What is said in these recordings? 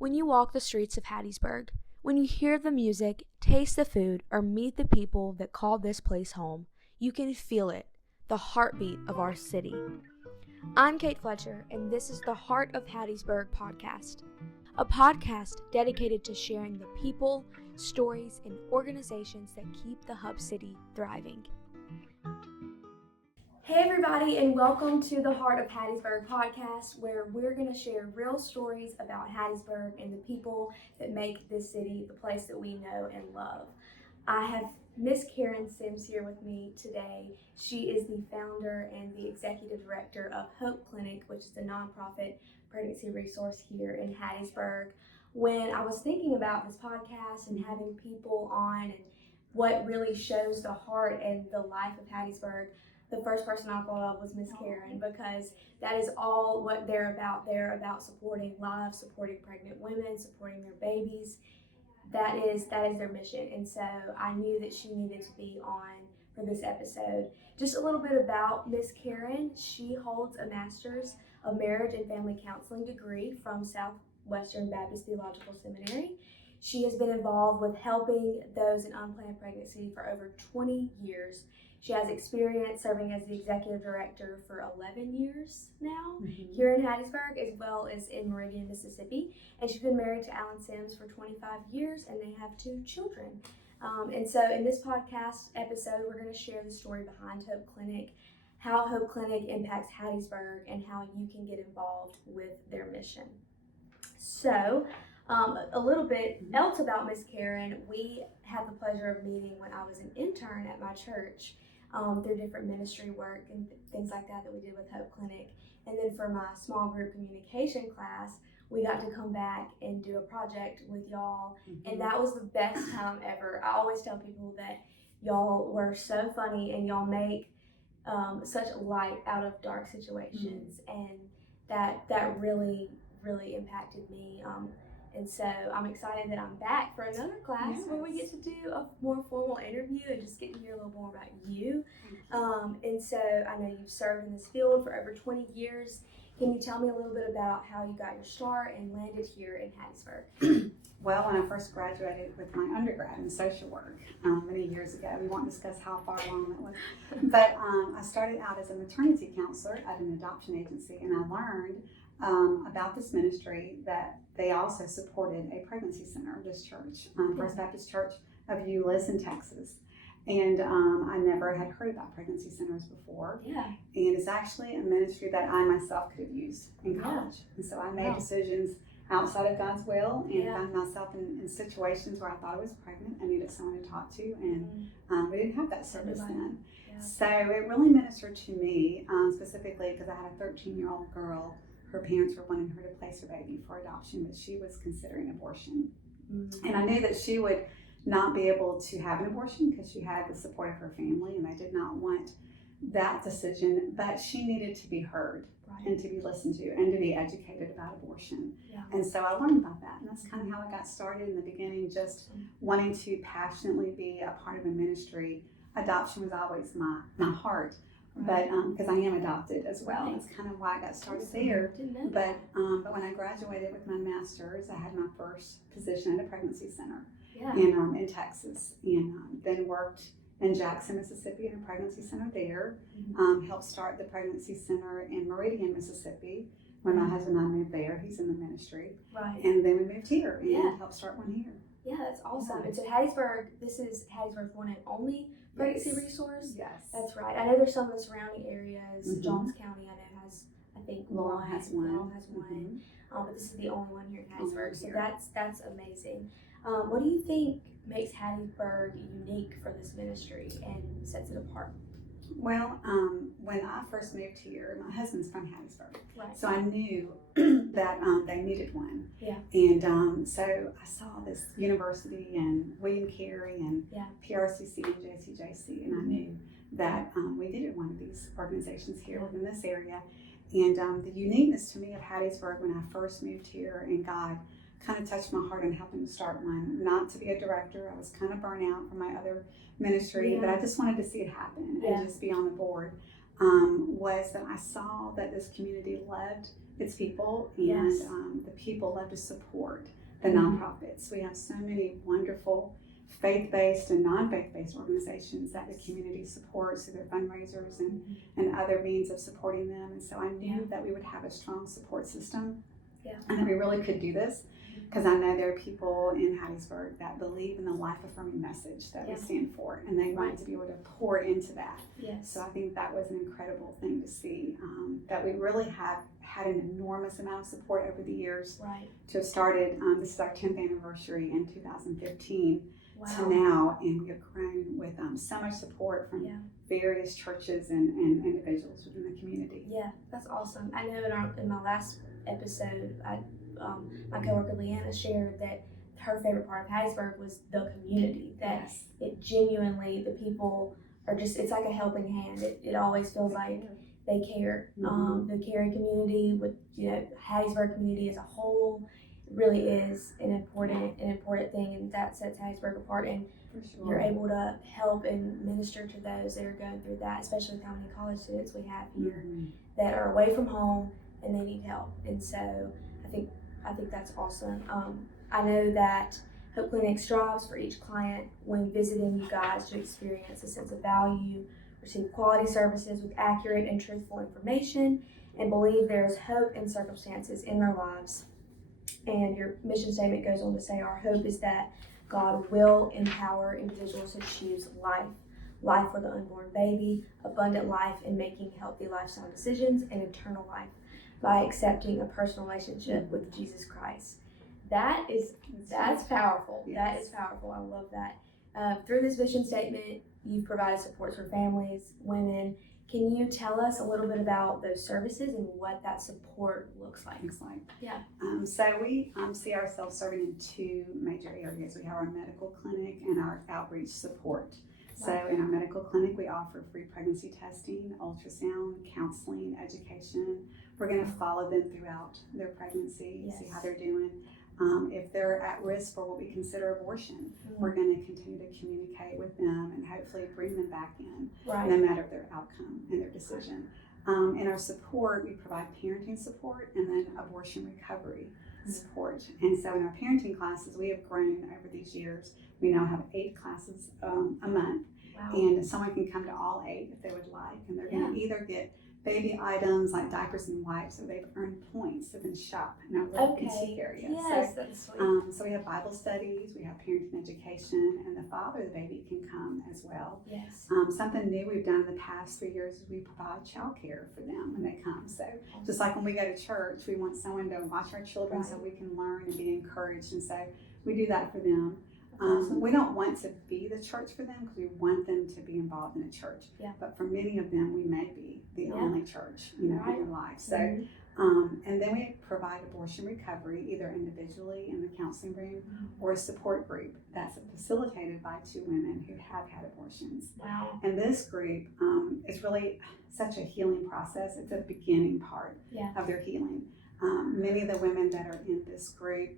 When you walk the streets of Hattiesburg, when you hear the music, taste the food, or meet the people that call this place home, you can feel it, the heartbeat of our city. I'm Kate Fletcher, and this is the Heart of Hattiesburg podcast, a podcast dedicated to sharing the people, stories, and organizations that keep the hub city thriving. Hey everybody, and welcome to the Heart of Hattiesburg podcast, where we're going to share real stories about Hattiesburg and the people that make this city the place that we know and love. I have Miss Karen Sims here with me today. She is the founder and the executive director of Hope Clinic, which is a nonprofit pregnancy resource here in Hattiesburg. When I was thinking about this podcast and having people on and what really shows the heart and the life of Hattiesburg, the first person I thought of was Miss Karen, because that is all what they're about. They're about supporting lives, supporting pregnant women, supporting their babies. That is their mission. And so I knew that she needed to be on for this episode. Just a little bit about Miss Karen. She holds a Master's of Marriage and Family Counseling degree from Southwestern Baptist Theological Seminary. She has been involved with helping those in unplanned pregnancy for over 20 years. She has experience serving as the executive director for 11 years now here in Hattiesburg, as well as in Meridian, Mississippi. And she's been married to Alan Sims for 25 years, and they have 2 children. And so in this podcast episode, we're going to share the story behind Hope Clinic, how Hope Clinic impacts Hattiesburg, and how you can get involved with their mission. So, a little bit else about Miss Karen. We had the pleasure of meeting when I was an intern at my church through different ministry work and things like that we did with Hope Clinic. And then for my small group communication class, we got to come back and do a project with y'all. And that was the best time ever. I always tell people that y'all were so funny and y'all make such light out of dark situations. And that really impacted me. And so I'm excited that I'm back for another class where we get to do a more formal interview and just get to hear a little more about you. And so I know you've served in this field for over 20 years. Can you tell me a little bit about how you got your start and landed here in Hattiesburg? Well, when I first graduated with my undergrad in social work many years ago, we won't discuss how far along that was, but I started out as a maternity counselor at an adoption agency, and I learned about this ministry that they also supported a pregnancy center, this church, First Baptist Church of Euless in Texas. And I never had heard about pregnancy centers before. And it's actually a ministry that I myself could have used in college. And so I made decisions outside of God's will and found myself in situations where I thought I was pregnant. I needed someone to talk to, and we didn't have that service then. So it really ministered to me, specifically because I had a 13-year-old girl. Her parents were wanting her to place her baby for adoption, but she was considering abortion. And I knew that she would not be able to have an abortion because she had the support of her family, and I did not want that decision, but she needed to be heard and to be listened to and to be educated about abortion. And so I learned about that, and that's kind of how I got started in the beginning, just wanting to passionately be a part of a ministry. Adoption was always my heart. But because I am adopted as well, that's kind of why I got started there. But when I graduated with my master's, I had my first position at a pregnancy center in Texas, and then worked in Jackson, Mississippi, in a pregnancy center there. Helped start the pregnancy center in Meridian, Mississippi. When my husband and I moved there, he's in the ministry, and then we moved here and helped start one here. Yeah, that's awesome. And so Hattiesburg, this is Hattiesburg's one and only pregnancy resource? Yes. That's right. I know there's some in the surrounding areas. Johns County, I know, has, I think, Laurel has one. Laurel has one. But this is the only one here in Hattiesburg. So that's amazing. What do you think makes Hattiesburg unique for this ministry and sets it apart? Well, when I first moved here, my husband's from Hattiesburg, so I knew that they needed one. And so I saw this university and William Carey and PRCC and JCJC, and I knew that we needed one of these organizations here within this area. And the uniqueness to me of Hattiesburg when I first moved here, and God kind of touched my heart on helping to start one, not to be a director. I was kind of burnt out from my other ministry, but I just wanted to see it happen and just be on the board, was that I saw that this community loved it's people, and Yes. the people love to support the Mhm. nonprofits. We have so many wonderful faith-based and non-faith-based organizations that the community supports through their fundraisers and other means of supporting them. And so I knew that we would have a strong support system, and that we really could do this, because I know there are people in Hattiesburg that believe in the life-affirming message that we stand for, and they want to be able to pour into that. Yes. So I think that was an incredible thing to see, that we really have had an enormous amount of support over the years. Right. To have started, this is our 10th anniversary in 2015. Wow. To now, and we have grown with so much support from various churches and individuals within the community. Yeah, that's awesome. I know in my last episode, my coworker Leanna shared that her favorite part of Hattiesburg was the community. That it genuinely, the people are just, it's like a helping hand. It always feels like they care. The Cary community, with Hattiesburg community as a whole, really is an important thing, and that sets Hattiesburg apart. And you're able to help and minister to those that are going through that, especially with how many college students we have here that are away from home and they need help. And so I think that's awesome. I know that Hope Clinic strives for each client when visiting you guys to experience a sense of value, receive quality services with accurate and truthful information, and believe there is hope in circumstances in their lives. And your mission statement goes on to say, our hope is that God will empower individuals to choose life for the unborn baby, abundant life in making healthy lifestyle decisions, and eternal life by accepting a personal relationship with Jesus Christ. That's powerful. Yes. That is powerful. I love that. Through this mission statement, you've provided supports for families, women. Can you tell us a little bit about those services and what that support looks like? Yeah. So we see ourselves serving in two major areas. We have our medical clinic and our outreach support. So in our medical clinic, we offer free pregnancy testing, ultrasound, counseling, education. We're going to follow them throughout their pregnancy, see how they're doing. If they're at risk for what we consider abortion, we're going to continue to communicate with them and hopefully bring them back in, no matter their outcome and their decision. In our support, we provide parenting support and then abortion recovery support. And so in our parenting classes, we have grown over these years. We now have 8 classes a month. Wow. And someone can come to all 8 if they would like. And they're going to either get baby items like diapers and wipes, or they've earned points to then shop in our little boutique area. Yes, that's sweet. So we have Bible studies, we have parenting education, and the father of the baby can come as well. Yes. Something new we've done in the past 3 years is we provide childcare for them when they come. So just like when we go to church, we want someone to watch our children so we can learn and be encouraged. And so we do that for them. We don't want to be the church for them because we want them to be involved in a church. But for many of them, we may be the only church, in their life. So, and then we provide abortion recovery, either individually in the counseling room or a support group that's facilitated by 2 women who have had abortions. Wow. And this group is really such a healing process. It's a beginning part of their healing. Many of the women that are in this group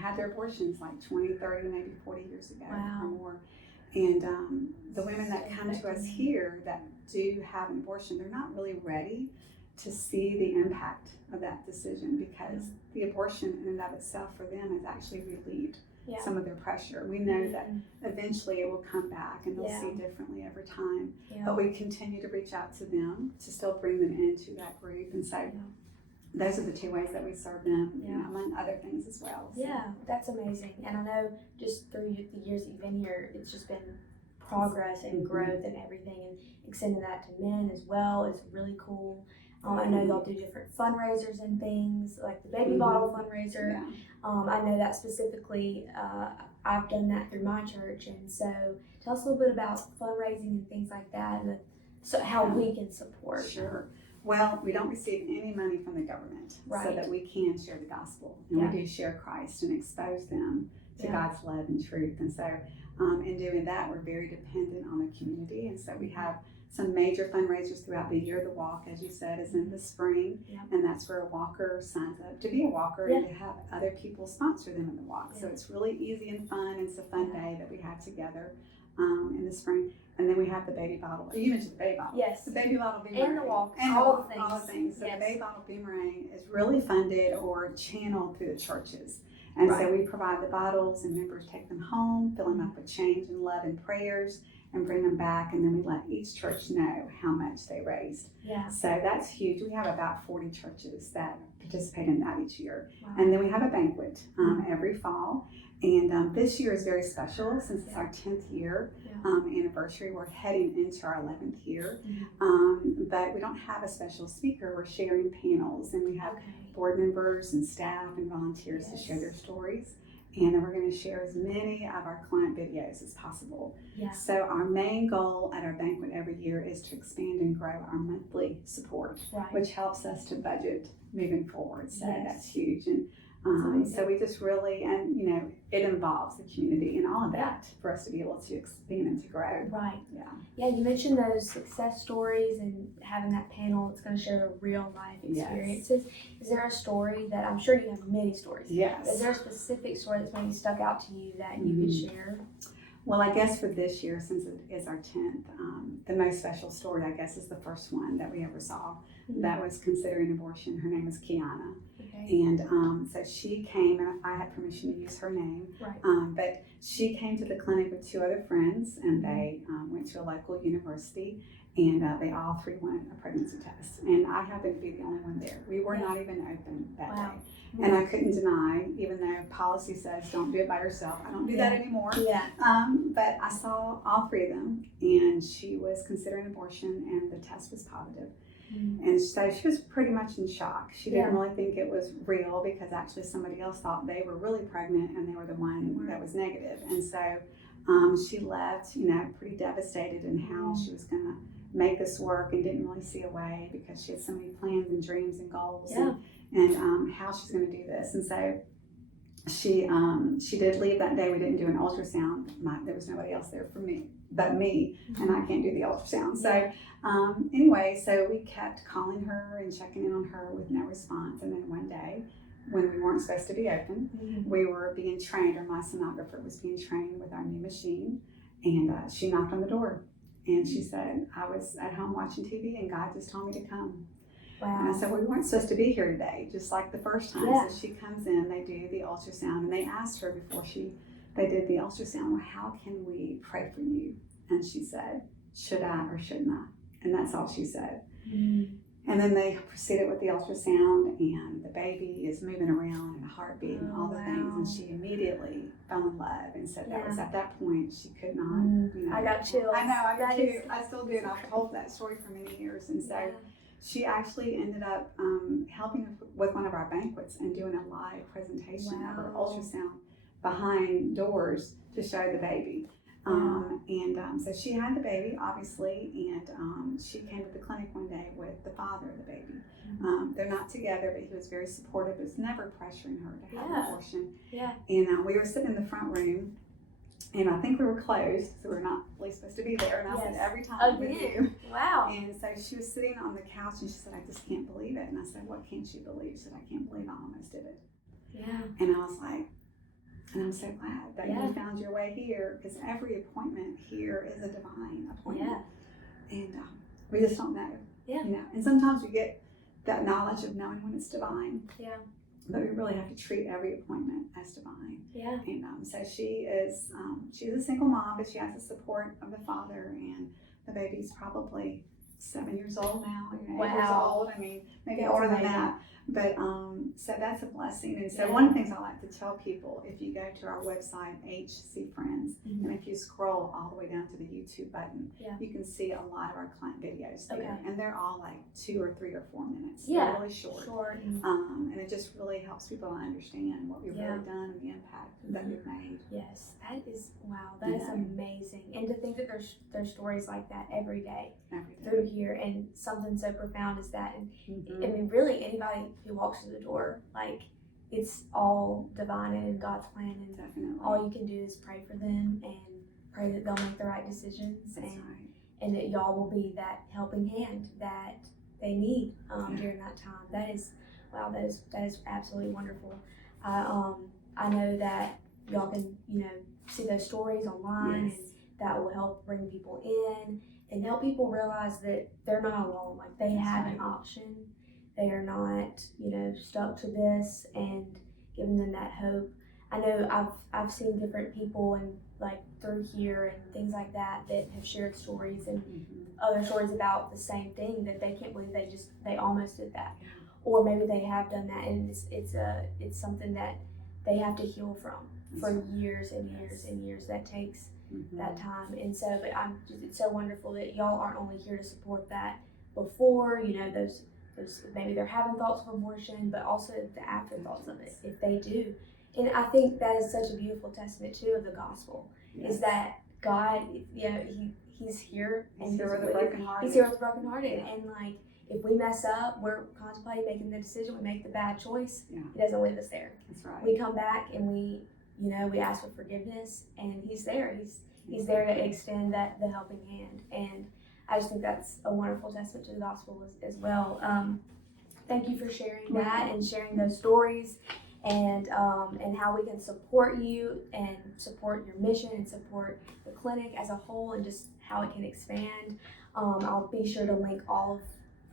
had their abortions like 20, 30, maybe 40 years ago or more. And the women that come to us here that do have an abortion, they're not really ready to see the impact of that decision, because the abortion in and of itself for them has actually relieved some of their pressure. We know that eventually it will come back and they'll see differently over time. But we continue to reach out to them to still bring them into that group. And so those are the 2 ways that we serve them, among other things as well. So. Yeah, that's amazing. And I know just through the years that you've been here, it's just been progress and growth and everything, and extending that to men as well is really cool. I know y'all do different fundraisers and things, like the baby bottle fundraiser. I know that specifically, I've done that through my church. And so tell us a little bit about fundraising and things like that, and so how we can support. Sure. Well, we don't receive any money from the government so that we can share the gospel. And we do share Christ and expose them to God's love and truth. And so in doing that, we're very dependent on the community. And so we have some major fundraisers throughout the year. The walk, as you said, is in the spring. And that's where a walker signs up to be a walker and to have other people sponsor them in the walk. So it's really easy and fun. It's a fun day that we have together. in the spring. And then we have the baby bottle. You mentioned the baby bottle. Yes. The baby bottle boomerang. And the walk. And all the things. All the things. So yes. the baby bottle boomerang is really funded or channeled through the churches. And so we provide the bottles, and members take them home, fill them up with change and love and prayers, and bring them back. And then we let each church know how much they raised. Yeah. So that's huge. We have about 40 churches that participate in that each year. Wow. And then we have a banquet every fall. And this year is very special since it's our 10th year anniversary. We're heading into our 11th year. But we don't have a special speaker. We're sharing panels, and we have board members and staff and volunteers to share their stories. And then we're going to share as many of our client videos as possible. Yeah. So our main goal at our banquet every year is to expand and grow our monthly support, which helps us to budget moving forward. So that's huge. And so we just really, and you know, it involves the community and all of that for us to be able to expand and to grow. Right. Yeah. Yeah, you mentioned those success stories and having that panel that's going to share the real life experiences. Yes. Is there a story that, I'm sure you have many stories. Yes. Is there a specific story that's maybe stuck out to you that you could share? Well, I guess for this year, since it is our 10th, the most special story, I guess, is the first one that we ever saw that was considering abortion. Her name was Kiana. And so she came, and I had permission to use her name, but she came to the clinic with 2 other friends, and they went to a local university, and they all 3 wanted a pregnancy test. And I happened to be the only one there. We were not even open that day. And I couldn't deny, even though policy says don't do it by yourself. I don't do that anymore. But I saw all 3 of them, and she was considering abortion, and the test was positive. And so she was pretty much in shock. She didn't really think it was real, because actually somebody else thought they were really pregnant and they were the one that was negative. And so she left, you know, pretty devastated in how she was going to make this work, and didn't really see a way, because she had so many plans and dreams and goals and how she's going to do this. And so she did leave that day. We didn't do an ultrasound. There was nobody else there for me but me, and I can't do the ultrasound. So anyway, so we kept calling her and checking in on her with no response. And then one day, when we weren't supposed to be open, we were being trained, or my sonographer was being trained with our new machine, and she knocked on the door, and she said, I was at home watching TV, and God just told me to come. And I said, well, we weren't supposed to be here today, just like the first time. So she comes in, they do the ultrasound, and they asked her before they did the ultrasound, well, how can we pray for you? And she said, should I or shouldn't I? And that's all she said. And then they proceeded with the ultrasound, and the baby is moving around and a heartbeat and all the things. And she immediately fell in love, and said that was at that point she could not, you know. I got chills. I know, I do too. I still do, and I've told that story for many years. And so she actually ended up helping with one of our banquets and doing a live presentation of her ultrasound behind doors to show the baby. So she had the baby, obviously, and she came to the clinic one day with the father of the baby. They're not together, but he was very supportive. Was never pressuring her to have an abortion. And we were sitting in the front room, and I think we were closed, so we were not really supposed to be there. And I said, every time with you. And so she was sitting on the couch, and she said, I just can't believe it. And I said, what can't you believe? She said, I can't believe I almost did it. And I was like, and I'm so glad that you found your way here, because every appointment here is a divine appointment. And we just don't know. You know, and sometimes we get that knowledge of knowing when it's divine. But we really have to treat every appointment as divine. And so she is, she's a single mom, but she has the support of the father, and the baby's probably 7 years old now, 8 years old. I mean, maybe older than that. But so that's a blessing. And so one of the things I like to tell people, if you go to our website, HC Friends, and if you scroll all the way down to the YouTube button, you can see a lot of our client videos there. And they're all like 2 or 3 or 4 minutes. They're really short. And it just really helps people to understand what we've really done and the impact that we've made. Yes, that is, wow, that is amazing. And to think that there's stories like that every day through here, and something so profound as that. And I mean, really, anybody who walks through the door, like, it's all divine and in God's plan, and all you can do is pray for them and pray that they'll make the right decisions, and that y'all will be that helping hand that they need during that time. That is, wow, that is absolutely wonderful. I know that y'all can, you know, see those stories online and that will help bring people in and help people realize that they're not alone. Like they have an option. They are not, stuck to this, and giving them that hope. I know I've seen different people and like through here and things like that have shared stories and other stories about the same thing, that they can't believe they almost did that, or maybe they have done that, and it's something that they have to heal from for years and years and years. That takes that time, and so it's so wonderful that y'all aren't only here to support that before those maybe they're having thoughts of abortion, but also the afterthoughts of it if they do. And I think that is such a beautiful testament too of the gospel, is that God, He's here, and He's here with the brokenhearted. He's here with the brokenhearted, and like if we mess up, we're contemplating making the decision, we make the bad choice. He doesn't leave us there. That's right. We come back and we ask for forgiveness, and He's there. He's there to extend the helping hand, and I just think that's a wonderful testament to the gospel as well. Thank you for sharing that and sharing those stories, and how we can support you and support your mission and support the clinic as a whole, and just how it can expand. I'll be sure to link all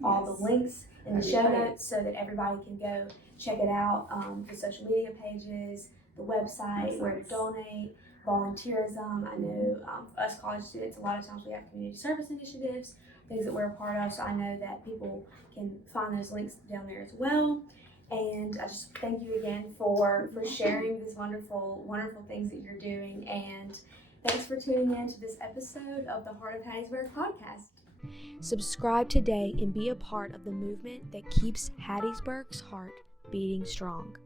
the links in the show notes so that everybody can go check it out. The social media pages, the website, where to donate, volunteerism. I know us college students, a lot of times we have community service initiatives, things that we're a part of, so I know that people can find those links down there as well. And I just thank you again for sharing these wonderful things that you're doing, and thanks for tuning in to this episode of the Heart of Hattiesburg podcast. Subscribe today and be a part of the movement that keeps Hattiesburg's heart beating strong.